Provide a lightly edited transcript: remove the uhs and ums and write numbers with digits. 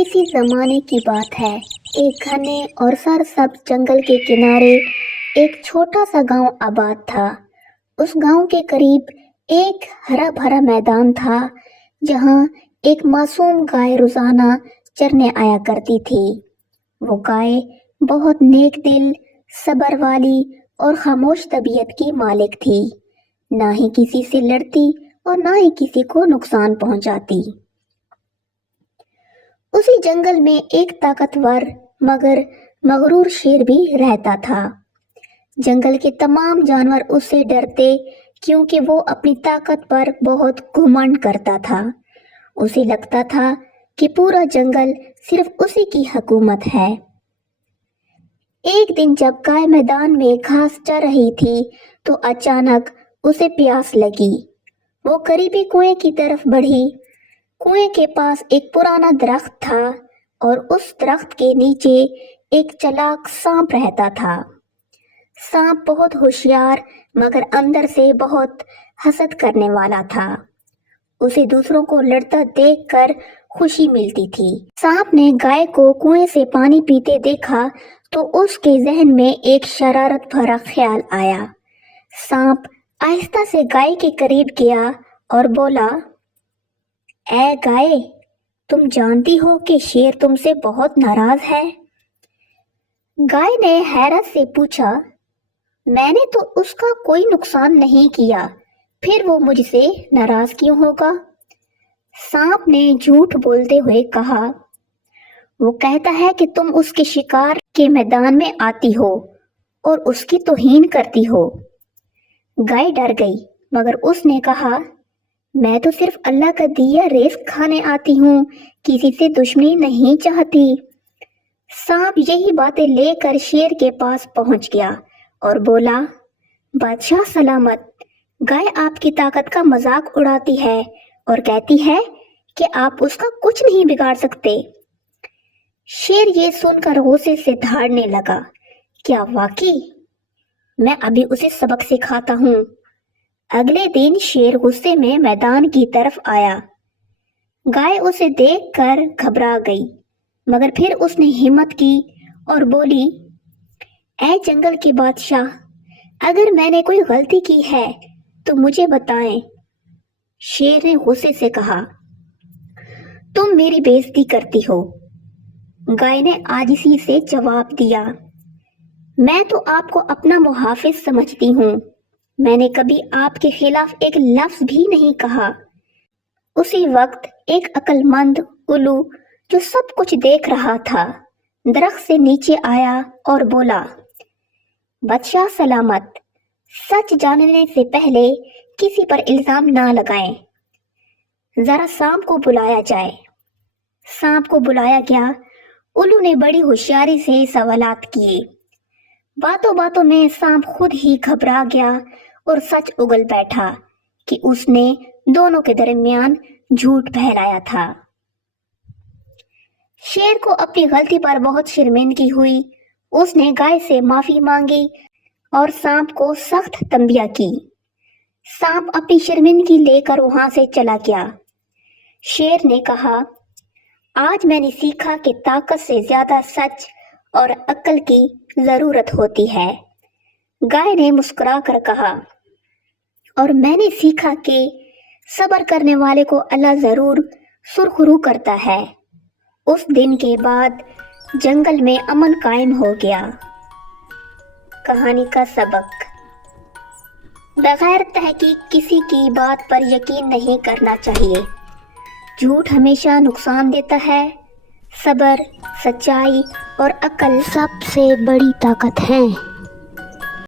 किसी जमाने की बात है। एक घने और सरसब्ज जंगल के किनारे एक छोटा सा गांव आबाद था। उस गांव के करीब एक हरा भरा मैदान था, जहां एक मासूम गाय रोजाना चरने आया करती थी। वो गाय बहुत नेक दिल, सब्र वाली और खामोश तबीयत की मालिक थी। ना ही किसी से लड़ती और ना ही किसी को नुकसान पहुंचाती। उसी जंगल में एक ताकतवर मगर मगरूर शेर भी रहता था। जंगल के तमाम जानवर उससे डरते, क्योंकि वो अपनी ताकत पर बहुत घमंड करता था। उसे लगता था कि पूरा जंगल सिर्फ उसी की हुकूमत है। एक दिन जब गाय मैदान में घास चर रही थी, तो अचानक उसे प्यास लगी। वो करीबी कुएं की तरफ बढ़ी। कुएं के पास एक पुराना दरख्त था और उस दरख्त के नीचे एक चालाक सांप रहता था। सांप बहुत होशियार मगर अंदर से बहुत हसद करने वाला था। उसे दूसरों को लड़ता देखकर खुशी मिलती थी। सांप ने गाय को कुएं से पानी पीते देखा तो उसके जहन में एक शरारत भरा ख्याल आया। सांप आहिस्ता से गाय के करीब गया और बोला, ऐ गाय, तुम जानती हो कि शेर तुमसे बहुत नाराज है। गाय ने हैरत से पूछा, मैंने तो उसका कोई नुकसान नहीं किया, फिर वो मुझसे नाराज क्यों होगा? सांप ने झूठ बोलते हुए कहा, वो कहता है कि तुम उसके शिकार के मैदान में आती हो और उसकी तौहीन करती हो। गाय डर गई, मगर उसने कहा, मैं तो सिर्फ अल्लाह का दिया रिज़्क खाने आती हूँ, किसी से दुश्मनी नहीं चाहती। सांप यही बातें लेकर शेर के पास पहुंच गया और बोला, बादशाह सलामत, गाय आपकी ताकत का मजाक उड़ाती है और कहती है कि आप उसका कुछ नहीं बिगाड़ सकते। शेर ये सुनकर गुस्से से दहाड़ने लगा, क्या वाकई? मैं अभी उसे सबक सिखाता हूँ। अगले दिन शेर गुस्से में मैदान की तरफ आया। गाय उसे देखकर घबरा गई, मगर फिर उसने हिम्मत की और बोली, ऐ जंगल के बादशाह, अगर मैंने कोई गलती की है तो मुझे बताएं। शेर ने गुस्से से कहा, तुम मेरी बेइज्जती करती हो। गाय ने आजिज़ी से जवाब दिया, मैं तो आपको अपना मुहाफिज समझती हूँ, मैंने कभी आपके खिलाफ एक लफ्ज भी नहीं कहा। उसी वक्त एक अक्लमंद उल्लू जो सब कुछ देख रहा था, दरख्त से नीचे आया और बोला, बादशाह सलामत, सच जानने से पहले किसी पर इल्जाम ना लगाएं। जरा सांप को बुलाया जाए। सांप को बुलाया गया। उल्लू ने बड़ी होशियारी से सवालात किए। बातों बातों में सांप खुद ही घबरा गया और सच उगल बैठा कि उसने दोनों के दरमियान झूठ फैलाया था। शेर को अपनी गलती पर बहुत शर्मिंदगी हुई। उसने गाय से माफी मांगी और सांप को सख्त तंबिया की। सांप अपनी शर्मिंदगी लेकर वहां से चला गया। शेर ने कहा, आज मैंने सीखा कि ताकत से ज्यादा सच और अक्ल की जरूरत होती है। गाय ने मुस्कुराकर कहा, और मैंने सीखा कि सब्र करने वाले को अल्लाह जरूर सुरखरू करता है। उस दिन के बाद जंगल में अमन कायम हो गया। कहानी का सबक, बगैर तहकीक किसी की बात पर यकीन नहीं करना चाहिए। झूठ हमेशा नुकसान देता है। सब्र, सच्चाई और अक्ल सबसे बड़ी ताकत है।